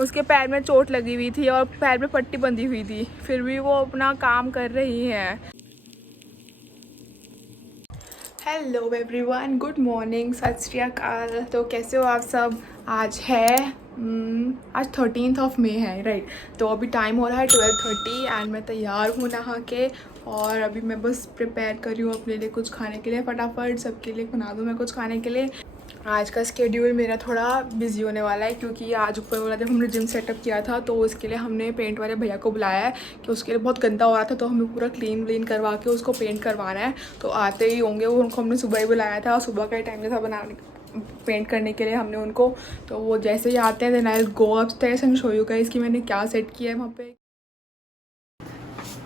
उसके पैर में चोट लगी हुई थी और पैर में पट्टी बंधी हुई थी, फिर भी वो अपना काम कर रही है। हेलो एवरीवन, गुड मॉर्निंग, सत श्री अकाल। तो कैसे हो आप सब? आज है आज 13 मई है, राइट। तो अभी टाइम हो रहा है 12:30 एंड मैं तैयार हूँ नहा के, और अभी मैं बस प्रिपेयर कर रही हूँ अपने लिए कुछ खाने के लिए। फटाफट सबके लिए बना दूँ मैं कुछ खाने के लिए। आज का स्केड्यूल मेरा थोड़ा बिजी होने वाला है क्योंकि आज ऊपर वाला जब हमने जिम सेटअप किया था तो उसके लिए हमने पेंट वाले भैया को बुलाया है कि उसके लिए बहुत गंदा हो रहा था, तो हमें पूरा क्लीन व्लीन करवा के उसको पेंट करवाना है। तो आते ही होंगे वो, उनको हमने सुबह ही बुलाया था, सुबह का ही टाइम था बनाने पेंट करने के लिए हमने उनको। तो वो जैसे ही आते हैं then I will go upstairs and show you guys कि मैंने क्या सेट किया है वहाँ पे।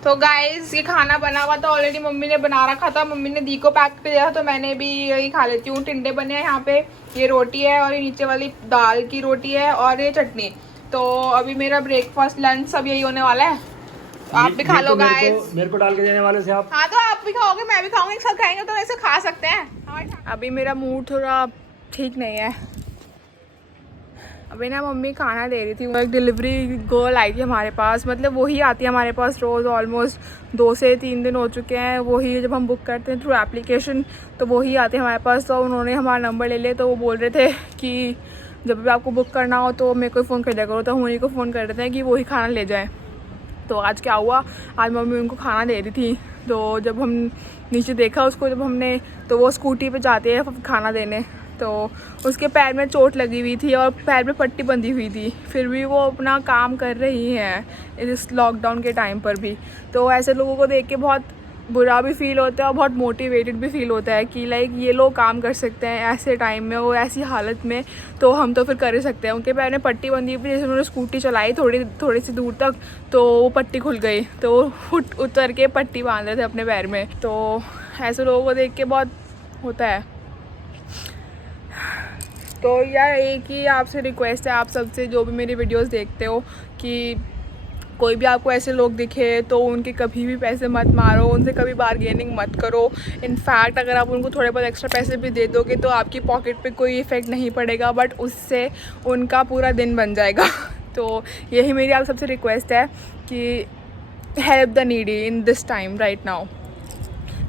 तो गाइस ये खाना बना हुआ था ऑलरेडी, मम्मी ने बना रखा था, मम्मी ने दी को पैक कर दिया था, तो मैंने भी यही खा लेती हूँ। टिंडे बने हैं यहाँ पे, ये रोटी है और ये नीचे वाली दाल की रोटी है और ये चटनी। तो अभी मेरा ब्रेकफास्ट लंच सब यही होने वाला है। तो आप भी खा लो गाइस। मेरे को डाल के देने वाले से आप। हाँ, तो आप भी खाओगे, मैं भी खाऊंगी, एक साथ खाएंगे तो ऐसे खा सकते हैं। अभी मेरा मूड थोड़ा ठीक नहीं है। अभी ना मम्मी खाना दे रही थी, वो एक डिलीवरी गर्ल आई थी हमारे पास, मतलब वही आती है हमारे पास रोज़, ऑलमोस्ट 2 से 3 दिन हो चुके हैं। वही जब हम बुक करते हैं थ्रू एप्लीकेशन तो वही आते हैं हमारे पास। तो उन्होंने हमारा नंबर ले लिया, तो वो बोल रहे थे कि जब भी आपको बुक करना हो तो मेरे को फ़ोन कर दिया करो। तो हम उन्हीं को फ़ोन कर रहे थे कि वही खाना ले जाएँ। तो आज क्या हुआ, आज मम्मी उनको खाना दे रही थी, तो जब हम नीचे देखा उसको, जब हमने, तो वो स्कूटी पे जाते हैं खाना देने, तो उसके पैर में चोट लगी हुई थी और पैर में पट्टी बंधी हुई थी, फिर भी वो अपना काम कर रही हैं इस लॉकडाउन के टाइम पर भी। तो ऐसे लोगों को देख के बहुत बुरा भी फील होता है और बहुत मोटिवेटेड भी फील होता है कि लाइक ये लोग काम कर सकते हैं ऐसे टाइम में और ऐसी हालत में, तो हम तो फिर कर ही सकते हैं। उनके पैर में पट्टी बंधी हुई, जैसे उन्होंने स्कूटी चलाई थोड़ी सी दूर तक तो वो पट्टी खुल गई, तो वो उतर के पट्टी बांध रहे थे अपने पैर में। तो ऐसे लोगों को देख के बहुत होता है। तो यार एक ही आपसे रिक्वेस्ट है आप सबसे, जो भी मेरी वीडियोस देखते हो, कि कोई भी आपको ऐसे लोग दिखे तो उनके कभी भी पैसे मत मारो, उनसे कभी बार्गेनिंग मत करो। इनफैक्ट अगर आप उनको थोड़े बहुत एक्स्ट्रा पैसे भी दे दोगे तो आपकी पॉकेट पे कोई इफ़ेक्ट नहीं पड़ेगा, बट उससे उनका पूरा दिन बन जाएगा। तो यही मेरी आप सबसे रिक्वेस्ट है कि help the needy in this time right now,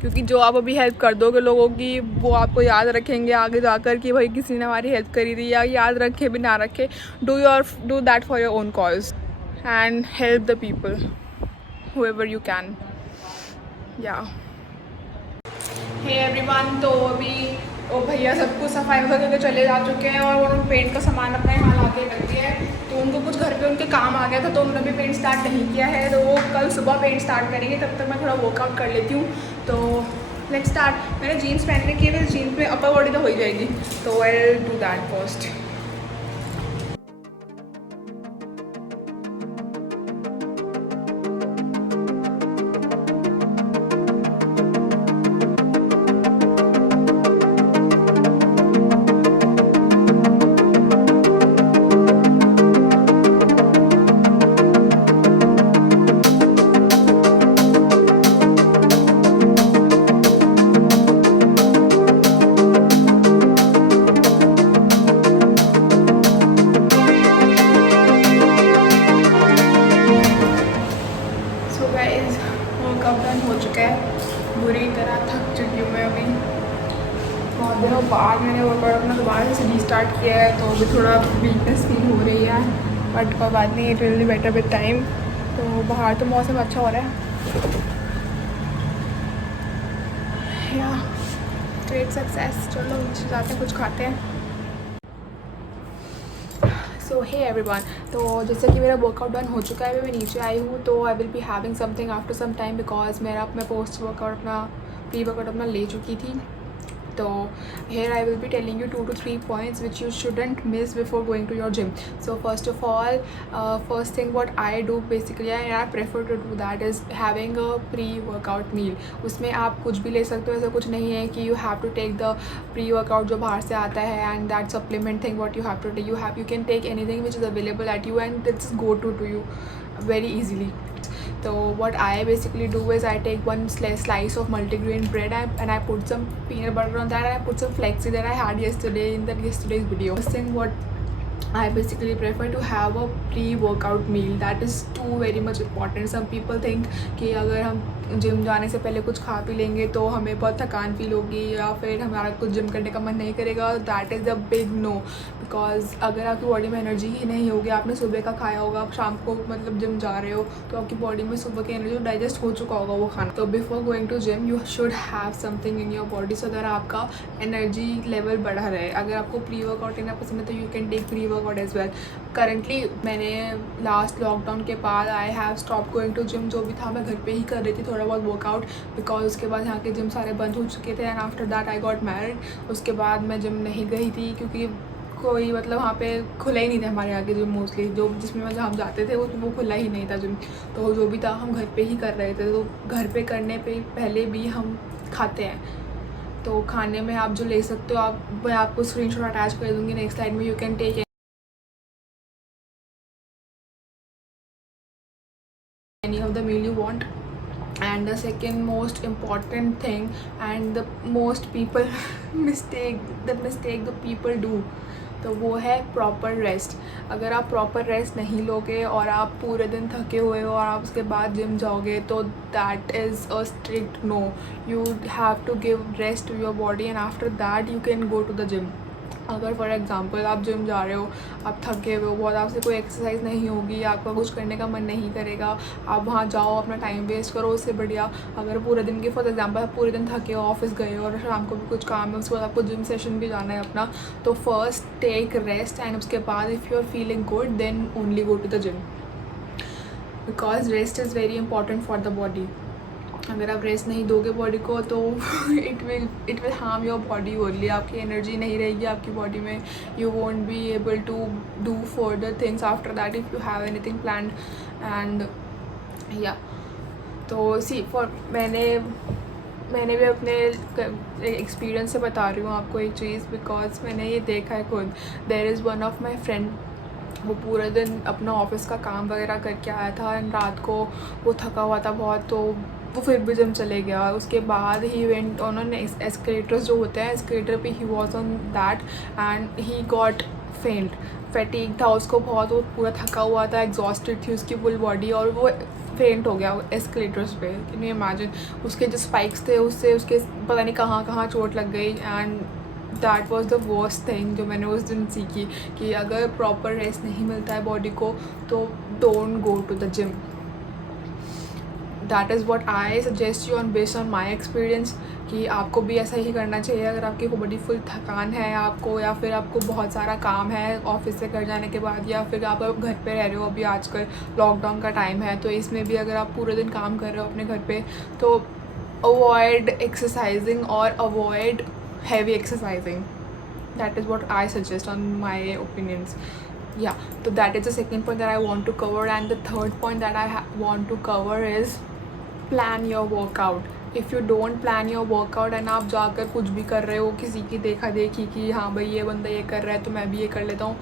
क्योंकि जो आप अभी हेल्प कर दोगे लोगों की, वो आपको याद रखेंगे आगे जाकर कि भाई किसी ने हमारी हेल्प करी थी, या याद रखे भी ना रखे, do that for your own cause and help the people whoever you can. Yeah. Hey everyone, तो अभी वो भैया सब कुछ सफाई वगैरह करके चले जा चुके हैं और उन्होंने पेंट का सामान अपना यहाँ ला के रख दिया है। तो उनको कुछ घर पे उनके काम आ गया था, तो उन्होंने भी पेंट स्टार्ट नहीं किया है, तो वो कल सुबह पेंट स्टार्ट करेंगे। तब तक मैं थोड़ा वर्कआउट कर लेती हूँ। तो लेट्स स्टार्ट। मैंने जीन्स पहन रखी है, जीन्स में अपर बॉडी तो हो ही जाएगी, तो I will do that first. हो चुका है, बुरी तरह थक चुकी हूँ मैं अभी। बहुत दिनों बाद मैंने वर्कआउट अपना दोबारा से रीस्टार्ट किया है, तो अभी थोड़ा वीकनेस फील हो रही है, बट कोई बात नहीं, it will be better with time. तो बाहर तो मौसम अच्छा हो रहा है, या ग्रेट सक्सेस। चलो नीचे जाते हैं, कुछ खाते हैं। सो हे एवरीवन, तो जैसे कि मेरा वर्कआउट डन हो चुका है, मैं नीचे आई हूँ, तो I will be having something after some time, because मैं पोस्ट वर्कआउट अपना प्री वर्कआउट अपना ले चुकी थी। तो here I will be telling you 2 to 3 points which you shouldn't miss before going to your gym. So first of all, first thing what I do basically, and I prefer to do that, is having a pre-workout meal. उसमें आप कुछ भी ले सकते हो, ऐसा कुछ नहीं है कि you have to take the pre-workout जो बाहर से आता है and that supplement thing what you have to take. You can take anything which is available at you and it's go to you very easily. So what I basically do is I take one slice of multigrain bread and I put some peanut butter on that, and I put some flaxseed that I had yesterday in that yesterday's video. First thing what I basically prefer to have a pre-workout meal. That is too very much important. Some people think कि अगर हम gym जाने से पहले कुछ खा P लेंगे तो हमें बहुत थकान फील होगी या फिर हमारा कुछ जिम करने का मन नहीं करेगा. That is a big no. Because अगर आपकी बॉडी में एनर्जी ही नहीं होगी, आपने सुबह का खाया होगा, आप शाम को मतलब जिम जा रहे हो तो आपकी बॉडी में सुबह की एनर्जी डाइजेस्ट हो चुका होगा वो खाना. तो before going to gym you should have something in your body so that आपका एनर्जी लेवल बढ़ा रहे. अगर आपको प्री वर्कआउट लेना पसंद है तो you can take pre workout as well. Currently मैंने लास्ट लॉकडाउन के बाद I have stop going to gym. जो भी था मैं घर पे ही कर रही थी थोड़ा बहुत वर्कआउट, बिकॉज उसके बाद यहाँ के जिम सारे बंद हो चुके थे. And after that I got married. उसके बाद मैं जिम नहीं गई थी क्योंकि कोई मतलब वहाँ पे खुला ही नहीं था हमारे यहाँ के जिम. मोस्टली जो जिसमें मतलब हम जाते थे उसमें वो खुला ही नहीं था जिम. तो जो भी था हम घर पे ही कर रहे थे. तो घर पे करने पे पहले भी हम खाते हैं. तो खाने में आप जो ले सकते हो, आप मैं आपको स्क्रीनशॉट अटैच कर दूँगी नेक्स्ट स्लाइड में. You can take any of the meal you want. And the second most important thing and the most people mistake the people do, तो वो है प्रॉपर रेस्ट. अगर आप प्रॉपर रेस्ट नहीं लोगे और आप पूरे दिन थके हुए हो और आप उसके बाद जिम जाओगे तो that is a strict no. You have to give rest to your body and after that you can go to the gym. अगर फॉर एग्जांपल आप जिम जा रहे हो, आप थके हुए हो बहुत, आपसे कोई एक्सरसाइज नहीं होगी, आपका कुछ करने का मन नहीं करेगा, आप वहाँ जाओ अपना टाइम वेस्ट करो. उससे बढ़िया अगर पूरे दिन के फॉर एग्जांपल आप पूरे दिन थके हो, ऑफिस गए हो और शाम को भी कुछ काम है, उसके बाद आपको जिम सेशन भी जाना है अपना, तो फर्स्ट टेक रेस्ट एंड उसके बाद if you are feeling good then only go to the gym. Because rest is very important for the body. अगर आप रेस्ट नहीं दोगे बॉडी को तो it will harm your body only. आपकी energy नहीं रहेगी आपकी बॉडी में. You won't be able to do further things after that if you have anything planned. And या तो सी फॉर मैंने भी अपने एक्सपीरियंस से बता रही हूँ आपको एक चीज़, बिकॉज मैंने ये देखा है खुद. There is one of my friend, वो पूरे दिन अपना ऑफिस का काम वगैरह करके आया था एंड रात को वो थका हुआ था बहुत, तो वो फिर भी जिम चले गया. उसके बाद ही वेंट उन्होंने एस्केलेटर्स जो होते हैं एस्केलेटर पे he was on that and he got फेंट. फैटीग था उसको बहुत, वो पूरा थका हुआ था, एग्जॉस्टेड थी उसकी फुल बॉडी और वो फेंट हो गया एस्केलेटर्स पे. Can you imagine. उसके जो स्पाइक्स थे उससे उसके पता नहीं कहाँ कहाँ चोट लग गई. And that was the worst thing जो मैंने उस दिन सीखी कि अगर प्रॉपर रेस्ट नहीं मिलता है बॉडी को तो don't go to the gym. That is what I suggest you on based on my experience कि आपको भी ऐसा ही करना चाहिए. अगर आपकी बॉडी फुल थकान है आपको, या फिर आपको बहुत सारा काम है ऑफिस से घर जाने के बाद, या फिर आप घर पे रह रहे हो, अभी आजकल लॉकडाउन का टाइम है तो इसमें भी अगर आप पूरे दिन काम कर रहे हो अपने घर पे, तो अवॉइड एक्सरसाइजिंग और avoid heavy exercising. That is what I suggest on my opinions. Yeah, so that is the second point that I want to cover. And the third point that I want to cover is plan your workout. If you don't plan your workout and आप जाकर कुछ भी कर रहे हो किसी की देखा देखी कि हाँ भाई ये बंदा ये कर रहा है तो मैं भी ये कर लेता हूँ,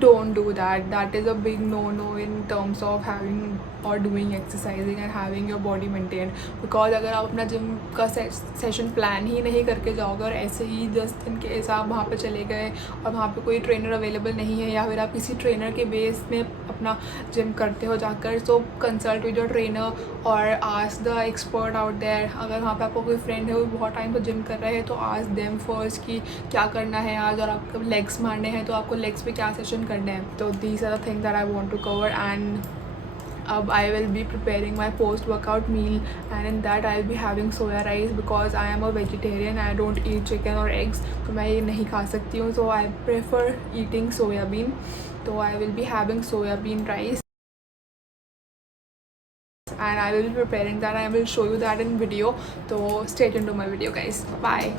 don't do that. That is a big no in terms of having or doing exercising and having your body maintained. Because अगर आप अपना जिम का सेशन प्लान ही नहीं करके जाओगे और ऐसे ही जस्ट इन केस आप वहाँ पे चले गए और वहाँ पे कोई ट्रेनर अवेलेबल नहीं है, या फिर आप किसी ट्रेनर के बेस में अपना जिम करते हो जाकर, so consult with your trainer और ask the expert out there. अगर वहाँ पे आपको कोई फ्रेंड है वो बहुत टाइम से जिम कर रहे हैं तो आस्क देम फर्स्ट कि क्या करना है आज, और आपको लेग्स मारने हैं तो आपको लेग्स पे क्या सेशन करना है. तो these are the thing that I want to cover. And अब I will be preparing my post workout meal and in that I will be having soya rice because I am a vegetarian. I don't eat chicken or eggs, तो मैं ये नहीं खा सकती हूँ, so I prefer eating soya bean. तो I will be having soya bean rice and I will be preparing that. I will show you that in video, so stay tuned to my video guys. Bye.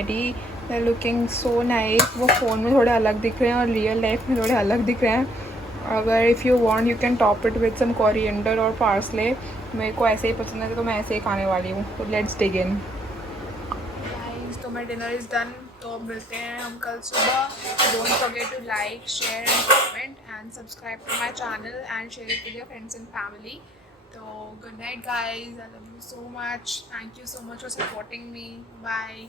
Ready, they are looking so nice. वो phone में थोड़े अलग दिख रहे हैं और real life में थोड़े अलग दिख रहे हैं। अगर if you want you can top it with some coriander और पार्सले। मेरे को ऐसे ही पसंद है तो मैं ऐसे ही खाने वाली हूँ। तो लेट्स डिग इन गाइस। तो मेरा डिनर इज़ डन। तो अब मिलते हैं हम कल सुबह। Don't forget to like, share and comment and subscribe to my channel and share it with your friends and family. तो good night guys, I love you so much, thank you so much for supporting me, bye.